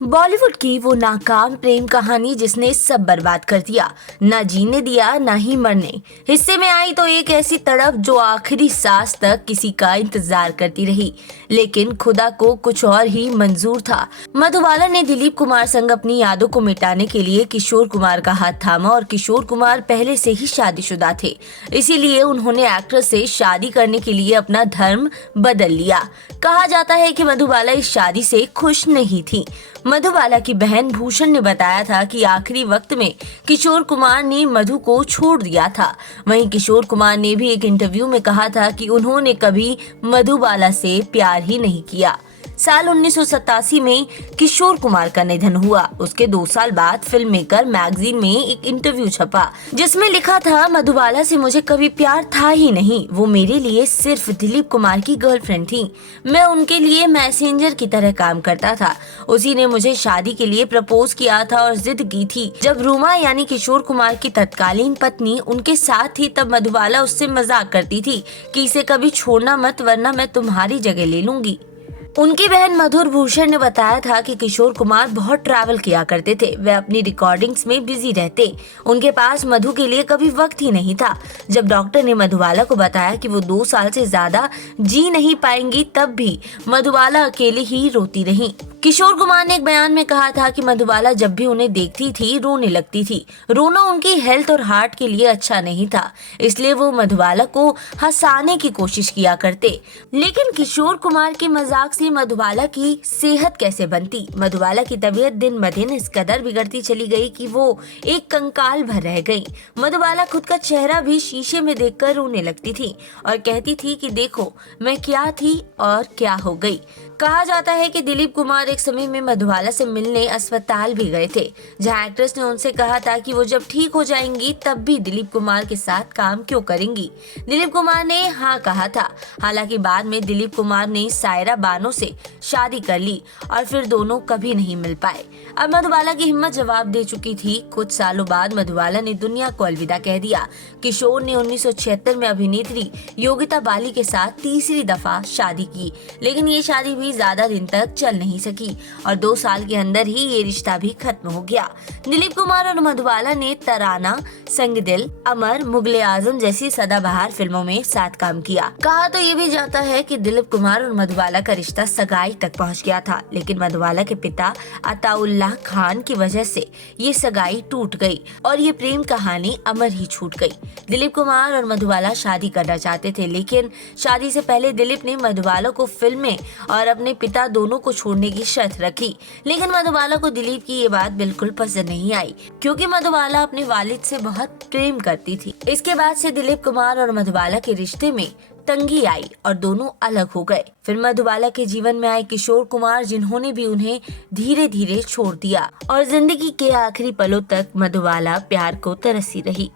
बॉलीवुड की वो नाकाम प्रेम कहानी जिसने सब बर्बाद कर दिया, ना जीने दिया ना ही मरने। हिस्से में आई तो एक ऐसी तड़प जो आखिरी सांस तक किसी का इंतजार करती रही, लेकिन खुदा को कुछ और ही मंजूर था। मधुबाला ने दिलीप कुमार संग अपनी यादों को मिटाने के लिए किशोर कुमार का हाथ थामा और किशोर कुमार पहले से ही शादीशुदा थे, इसीलिए उन्होंने एक्ट्रेस से शादी करने के लिए अपना धर्म बदल लिया। कहा जाता है कि मधुबाला इस शादी से खुश नहीं थी। मधुबाला की बहन भूषण ने बताया था कि आखिरी वक्त में किशोर कुमार ने मधु को छोड़ दिया था। वहीं किशोर कुमार ने भी एक इंटरव्यू में कहा था कि उन्होंने कभी मधुबाला से प्यार ही नहीं किया। साल 1987 में किशोर कुमार का निधन हुआ। उसके 2 साल बाद फिल्म मेकर मैगजीन में एक इंटरव्यू छपा जिसमें लिखा था, मधुबाला से मुझे कभी प्यार था ही नहीं। वो मेरे लिए सिर्फ दिलीप कुमार की गर्लफ्रेंड थी। मैं उनके लिए मैसेंजर की तरह काम करता था। उसी ने मुझे शादी के लिए प्रपोज किया था और जिद की थी। जब रूमा यानी किशोर कुमार की तत्कालीन पत्नी उनके साथ थी तब मधुबाला उससे मजाक करती थी कि इसे कभी छोड़ना मत वरना मैं तुम्हारी जगह ले लूंगी। उनकी बहन मधुर भूषण ने बताया था कि किशोर कुमार बहुत ट्रैवल किया करते थे। वे अपनी रिकॉर्डिंग्स में बिजी रहते। उनके पास मधु के लिए कभी वक्त ही नहीं था। जब डॉक्टर ने मधुबाला को बताया कि वो 2 साल से ज्यादा जी नहीं पाएंगी तब भी मधुबाला अकेली ही रोती रही। किशोर कुमार ने एक बयान में कहा था कि मधुबाला जब भी उन्हें देखती थी रोने लगती थी। रोना उनकी हेल्थ और हार्ट के लिए अच्छा नहीं था, इसलिए वो मधुबाला को हंसाने की कोशिश किया करते। लेकिन किशोर कुमार के मजाक से मधुबाला की सेहत कैसे बनती। मधुबाला की तबीयत दिन ब दिन इस कदर बिगड़ती चली गई कि वो एक कंकाल भर रह गई। मधुबाला खुद का चेहरा भी शीशे में देखकर रोने लगती थी और कहती थी कि देखो मैं क्या थी और क्या हो गई। कहा जाता है कि दिलीप कुमार एक समय में मधुबाला से मिलने अस्पताल भी गए थे, जहां एक्ट्रेस ने उनसे कहा था कि वो जब ठीक हो जाएंगी तब भी दिलीप कुमार के साथ काम क्यों करेंगी। दिलीप कुमार ने हाँ कहा था। हालांकि बाद में दिलीप कुमार ने सायरा बानो से शादी कर ली और फिर दोनों कभी नहीं मिल पाए। अब मधुबाला की हिम्मत जवाब दे चुकी थी। कुछ सालों बाद मधुबाला ने दुनिया को अलविदा कह दिया। किशोर ने 1976 में अभिनेत्री योगिता बाली के साथ तीसरी दफा शादी की, लेकिन ये शादी भी ज्यादा दिन तक चल नहीं सकी और 2 साल के अंदर ही ये रिश्ता भी खत्म हो गया। दिलीप कुमार और मधुबाला ने तराना, संग दिल, अमर, मुगले आजम जैसी सदाबहार फिल्मों में साथ काम किया। कहा तो ये भी जाता है कि दिलीप कुमार और मधुबाला का रिश्ता सगाई तक पहुंच गया था, लेकिन मधुबाला के पिता अताउल्लाह खान की वजह से ये सगाई टूट गई और ये प्रेम कहानी अमर ही छूट गई। दिलीप कुमार और मधुबाला शादी करना चाहते थे, लेकिन शादी से पहले दिलीप ने मधुबाला को फिल्में और अपने पिता दोनों को छोड़ने की शर्त रखी। लेकिन मधुबाला को दिलीप की ये बात बिल्कुल पसंद नहीं आई, क्योंकि मधुबाला अपने वालिद से बहुत प्रेम करती थी। इसके बाद से दिलीप कुमार और मधुबाला के रिश्ते में तंगी आई और दोनों अलग हो गए। फिर मधुबाला के जीवन में आए किशोर कुमार, जिन्होंने भी उन्हें धीरे धीरे छोड़ दिया और जिंदगी के आखिरी पलों तक मधुबाला प्यार को तरसी रही।